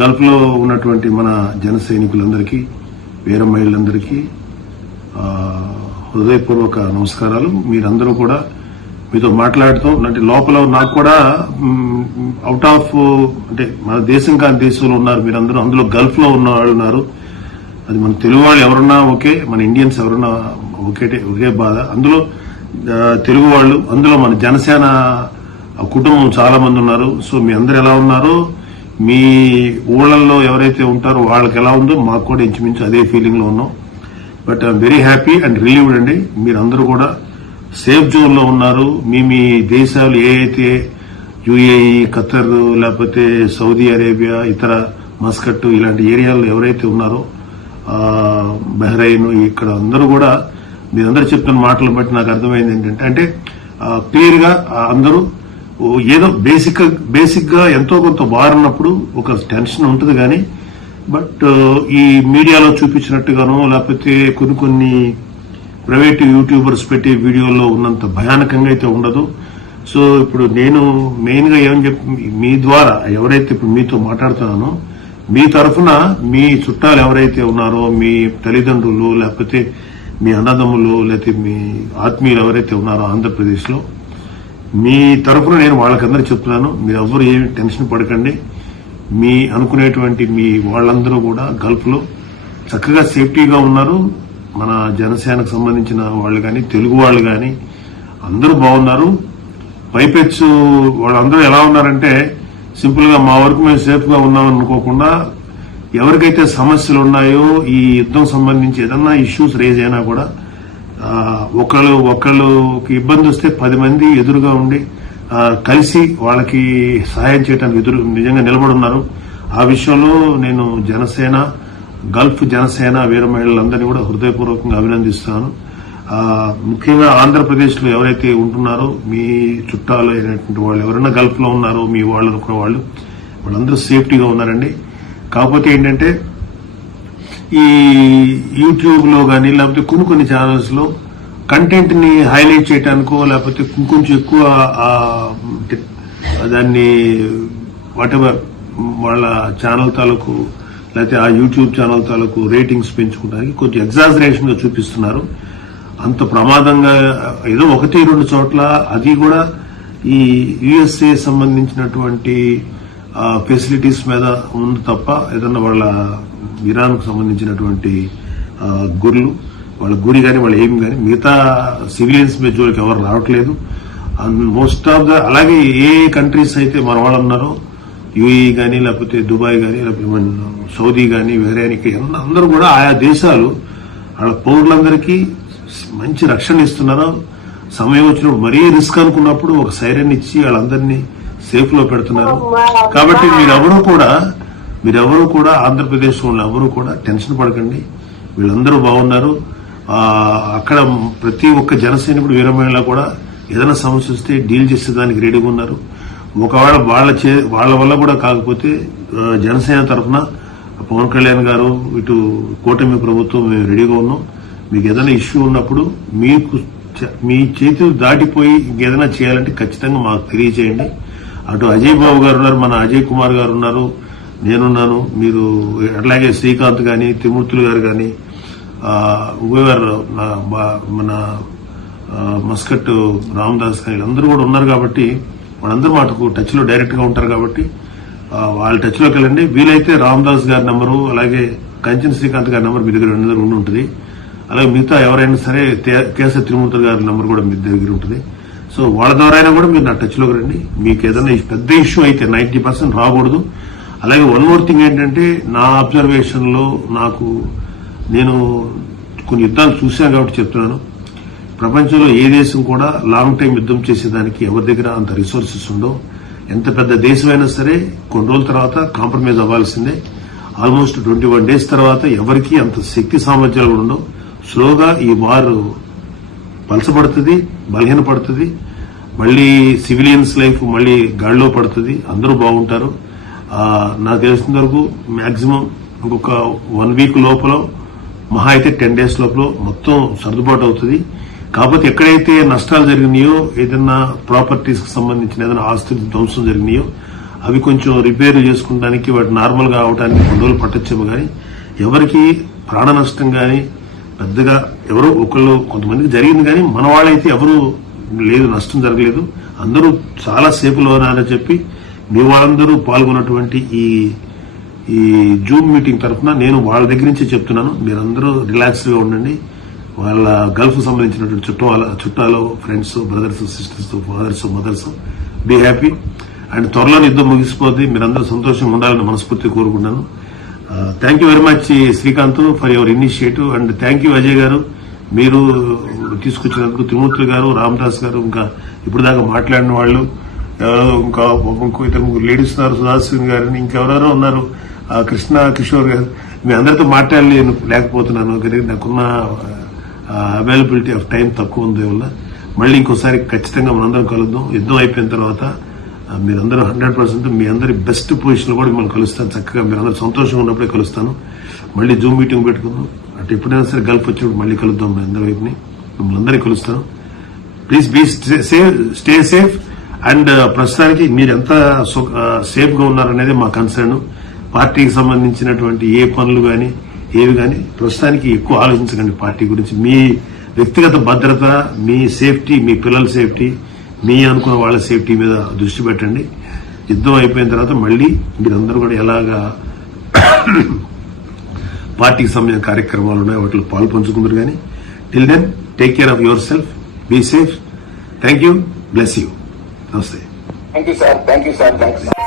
Gulf లో ఉన్నటువంటి మన జన సైనికులందరికీ వీర మహిళలందరికీ హృదయపూర్వక నమస్కారాలు. మీరందరూ కూడా మీతో మాట్లాడుతూ అంటే లోపల నాకు కూడా అవుట్ ఆఫ్ అంటే మన దేశం కాని దేశంలో ఉన్నారు మీరందరూ, అందులో గల్ఫ్ లో ఉన్న వాళ్ళు ఉన్నారు. అది మన తెలుగు వాళ్ళు ఎవరున్నా ఓకే, మన ఇండియన్స్ ఎవరున్నా ఒకే బాధ. అందులో తెలుగు వాళ్ళు, అందులో మన జనసేన కుటుంబం చాలా మంది ఉన్నారు. సో మీ అందరు ఎలా ఉన్నారో, మీ ఊళ్ళల్లో ఎవరైతే ఉంటారో వాళ్ళకి ఎలా ఉందో మాకు కూడా ఇంచుమించు అదే ఫీలింగ్ లో ఉన్నాం. But I'm very happy and relieved అండి. మీరందరూ కూడా సేఫ్ జోన్ లో ఉన్నారు. మీ దేశాలు ఏ అయితే యుఏఈ, ఖతర్, లేకపోతే సౌదీ అరేబియా, ఇతర మస్కట్ ఇలాంటి ఏరియాల్లో ఎవరైతే ఉన్నారో, బహ్రెయిన్, ఇక్కడ అందరూ కూడా మీరందరూ చెప్తున్న మాటలను బట్టి నాకు అర్థమైంది ఏంటంటే అంటే క్లియర్ గా అందరూ ఏదో బేసిక్ గా ఎంతో కొంత బారున్నప్పుడు ఒక టెన్షన్ ఉంటుంది కానీ బట్ ఈ మీడియాలో చూపించినట్టుగానో లేకపోతే కొన్ని ప్రైవేట్ యూట్యూబర్స్ పెట్టే వీడియోలో ఉన్నంత భయానకంగా అయితే ఉండదు. సో ఇప్పుడు నేను మెయిన్ గా ఏమని మీ ద్వారా ఎవరైతే ఇప్పుడు మీతో మాట్లాడుతున్నానో మీ తరఫున మీ చుట్టాలు ఎవరైతే ఉన్నారో, మీ తల్లిదండ్రులు లేకపోతే మీ అన్నదమ్ములు లేకపోతే మీ ఆత్మీయులు ఎవరైతే ఉన్నారో ఆంధ్రప్రదేశ్ లో, మీ తరఫున నేను వాళ్ళకందరూ చెప్తున్నాను, మీరు ఎవరు ఏమి టెన్షన్ పడకండి. మీ అనుకునేటువంటి మీ వాళ్ళందరూ కూడా గల్ఫ్ లో చక్కగా సేఫ్టీగా ఉన్నారు. మన జనసేనకు సంబంధించిన వాళ్ళు కానీ తెలుగు వాళ్ళు కానీ అందరూ బాగున్నారు. పైపెచ్చు వాళ్ళందరూ ఎలా ఉన్నారంటే సింపుల్ గా మా వరకు మేము సేఫ్ గా ఉన్నామని అనుకోకుండా ఎవరికైతే సమస్యలు ఉన్నాయో ఈ యుద్దం సంబంధించి ఏదన్నా ఇష్యూస్ రేజ్ అయినా కూడా ఒకళ్ళకి ఇబ్బంది వస్తే 10 మంది ఎదురుగా ఉండి కలిసి వాళ్ళకి సహాయం చేయడానికి నిజంగా నిలబడున్నారు. ఆ విషయంలో నేను జనసేన, గల్ఫ్ జనసేన వీర మహిళలందరినీ కూడా హృదయపూర్వకంగా అభినందిస్తున్నాను. ముఖ్యంగా ఆంధ్రప్రదేశ్ లో ఎవరైతే ఉంటున్నారో మీ చుట్టాలు అయినటువంటి వాళ్ళు ఎవరైనా గల్ఫ్ లో ఉన్నారో మీ వాళ్ళు అనుకున్న వాళ్ళందరూ సేఫ్టీగా ఉన్నారండి. కాకపోతే ఏంటంటే ఈ యూట్యూబ్ లో కానీ లేకపోతే కొన్ని ఛానల్స్ లో కంటెంట్ ని హైలైట్ చేయడానికో లేకపోతే కొంచెం ఎక్కువ దాన్ని వాటెవర్ వాళ్ళ ఛానల్ తాలూకు లేకపోతే ఆ యూట్యూబ్ ఛానల్ తాలూకు రేటింగ్స్ పెంచుకోవడానికి కొంచెం ఎగ్జాజరేషన్ గా చూపిస్తున్నారు. అంత ప్రమాదంగా ఏదో 1-2 చోట్ల, అది కూడా ఈ యుఎస్ఏ సంబంధించినటువంటి ఫెసిలిటీస్ మీద ఉంది తప్ప ఏదన్నా వాళ్ళ ఇరాన్ కు సంబంధించినటువంటి వాళ్ళ గురి కానీ వాళ్ళ ఏం కానీ మిగతా సివిలియన్స్ మీద జోలికి ఎవరు రావట్లేదు. మోస్ట్ ఆఫ్ అలాగే ఏ కంట్రీస్ అయితే మన వాళ్ళు ఉన్నారో యుఏఈ కానీ లేకపోతే దుబాయ్ కానీ లేకపోతే సౌదీ కానీ వేరేనికి అందరూ కూడా ఆయా దేశాలు వాళ్ళ పౌరులందరికీ మంచి రక్షణ ఇస్తున్నారు. సమయం వచ్చినప్పుడు మరీ రిస్క్ అనుకున్నప్పుడు ఒక సైరన్ ఇచ్చి వాళ్ళందరినీ సేఫ్ లో పెడుతున్నారు. కాబట్టి మీరెవరూ కూడా ఆంధ్రప్రదేశ్ వాళ్ళు ఎవరూ కూడా టెన్షన్ పడకండి. వీళ్ళందరూ బాగున్నారు. అక్కడ ప్రతి ఒక్క జనసైనికుడు వీర మహిళ కూడా ఏదైనా సమస్య వస్తే డీల్ చేసేదానికి రెడీగా ఉన్నారు. ఒకవేళ వాళ్ళ వల్ల కూడా కాకపోతే జనసేన తరఫున పవన్ కళ్యాణ్ గారు, ఇటు కూటమి ప్రభుత్వం మేము రెడీగా ఉన్నాం. మీకు ఏదైనా ఇష్యూ ఉన్నప్పుడు మీ చేతులు దాటిపోయి ఇంకేదైనా చేయాలంటే ఖచ్చితంగా మాకు తెలియజేయండి. అటు అజయ్ బాబు గారు ఉన్నారు, మన అజయ్ కుమార్ గారు ఉన్నారు, నేనున్నాను. మీరు అట్లాగే శ్రీకాంత్ గాని, త్రిమూర్తులు గారు గాని, మన మస్కట్ రామదాస్ గాని అందరూ కూడా ఉన్నారు. కాబట్టి వాళ్ళందరూ మాకు టచ్ లో డైరెక్ట్ గా ఉంటారు. కాబట్టి వాళ్ళ టచ్ లోకి వెళ్ళండి. వీలైతే రామదాస్ గారి నెంబరు అలాగే కంచన్ శ్రీకాంత్ గారి నెంబర్ మీ దగ్గర ఉండి ఉంటుంది. అలాగే మిగతా ఎవరైనా సరే కేసరి త్రిమూర్తులు గారి నెంబర్ కూడా మీ దగ్గర ఉంటుంది. సో వాళ్ళ ద్వారా అయినా కూడా మీరు నా టచ్ లోకి రండి. మీకు ఏదైనా పెద్ద ఇష్యూ అయితే 90% రాకూడదు. అలాగే వన్ మోర్ థింగ్ ఏంటంటే నా అబ్జర్వేషన్ లో నేను కొన్ని యుద్ధాలు చూశాను కాబట్టి చెప్తున్నాను. ప్రపంచంలో ఏ దేశం కూడా లాంగ్ టైం యుద్దం చేసేదానికి ఎవరి దగ్గర అంత రిసోర్సెస్ ఉండవు. ఎంత పెద్ద దేశమైనా సరే కొన్ని రోజుల తర్వాత కాంప్రమైజ్ అవ్వాల్సిందే. ఆల్మోస్ట్ 21 days తర్వాత ఎవరికి అంత శక్తి సామర్థ్యాలు కూడా ఉండవు. స్లోగా ఈ వార్ పలసపడుతుంది, బలహీనపడుతుంది. మళ్లీ సివిలియన్స్ లైఫ్ మళ్లీ గాడిలో పడుతుంది. అందరూ బాగుంటారు. నాకు తెలిసిన వరకు మాక్సిమం ఇంకొక 1 week లోపల, మహా అయితే 10 days లోపల మొత్తం సర్దుబాటు అవుతుంది. కాకపోతే ఎక్కడైతే నష్టాలు జరిగినాయో, ఏదైనా ప్రాపర్టీస్ కి సంబంధించిన ఏదైనా ఆస్తులు ధ్వంసం జరిగినాయో అవి కొంచెం రిపేర్ చేసుకుంటానికి వాటి నార్మల్ గా అవడానికి 2 రోజులు పట్టొచ్చేమో కానీ ఎవరికి ప్రాణ నష్టం కానీ పెద్దగా ఎవరో ఒకళ్ళు కొంతమందికి జరిగింది కానీ మన వాళ్ళైతే ఎవరు లేదు, నష్టం జరగలేదు. అందరూ చాలా సేఫ్లో ఉన్నారని చెప్పి మీ వాళ్ళందరూ పాల్గొన్నటువంటి ఈ జూమ్ మీటింగ్ తరఫున నేను వాళ్ళ దగ్గర నుంచి చెప్తున్నాను. మీరందరూ రిలాక్స్ గా ఉండండి. వాళ్ళ గల్ఫ్ సంబంధించినటువంటి చుట్టాలు, friends, brothers, sisters, fathers, mothers be happy. And త్వరలో యుద్ధం ముగిసిపోతే మీరందరూ సంతోషంగా ఉండాలని మనస్ఫూర్తి కోరుకుంటున్నాను. Thank you very much Srikanth for your initiative. And thank you Ajay garu, మీరు తీసుకొచ్చినందుకు. త్రిమూర్తులు గారు, రామదాస్ గారు, ఇంకా ఇప్పుడు దాకా మాట్లాడిన వాళ్ళు ఇంకా ఇద్దరు 3 లేడీస్ ఉన్నారు, సుధాసింగ్ గారిని, ఇంకెవరెవరో ఉన్నారు, కృష్ణ కిషోర్ గారు. మీ అందరితో మాట్లాడలేకపోతున్నాను. నాకున్న అవైలబిలిటీ ఆఫ్ టైం తక్కువ ఉంది వల్ల మళ్ళీ ఇంకోసారి ఖచ్చితంగా మనందరం కలుద్దాం. యుద్ధం అయిపోయిన తర్వాత మీరందరూ 100% మీ అందరి బెస్ట్ పొజిషన్ లో కూడా మిమ్మల్ని కలుస్తాను. చక్కగా మీరందరూ సంతోషంగా ఉన్నప్పుడే కలుస్తాను. మళ్ళీ జూమ్ మీటింగ్ పెట్టుకుందాం. అటు ఎప్పుడైనా సరే గల్ఫ్ వచ్చినప్పుడు మళ్ళీ కలుద్దాం. మీ అందరి వైపుని మిమ్మల్ని అందరికీ కలుస్తాను. Please be stay safe. And ప్రస్తుతానికి మీరు ఎంత సేఫ్ గా ఉన్నారనేది మా కన్సర్న్. పార్టీకి సంబంధించినటువంటి ఏ పనులు కానీ ఏవి కానీ ప్రస్తుతానికి ఎక్కువ ఆలోచించకండి. పార్టీ గురించి మీ వ్యక్తిగత భద్రత, మీ సేఫ్టీ, మీ పిల్లల సేఫ్టీ, మీ అనుకున్న వాళ్ళ సేఫ్టీ మీద దృష్టి పెట్టండి. యుద్ధం అయిపోయిన తర్వాత మళ్ళీ మీరందరూ కూడా ఎలాగా పార్టీకి సంబంధించిన కార్యక్రమాలు ఉన్నాయి వాటిలో పాలు పంచుకుందరు. కానీ till then take care of yourself, be safe. Thank you, bless you. నమస్తే. Thank you sir.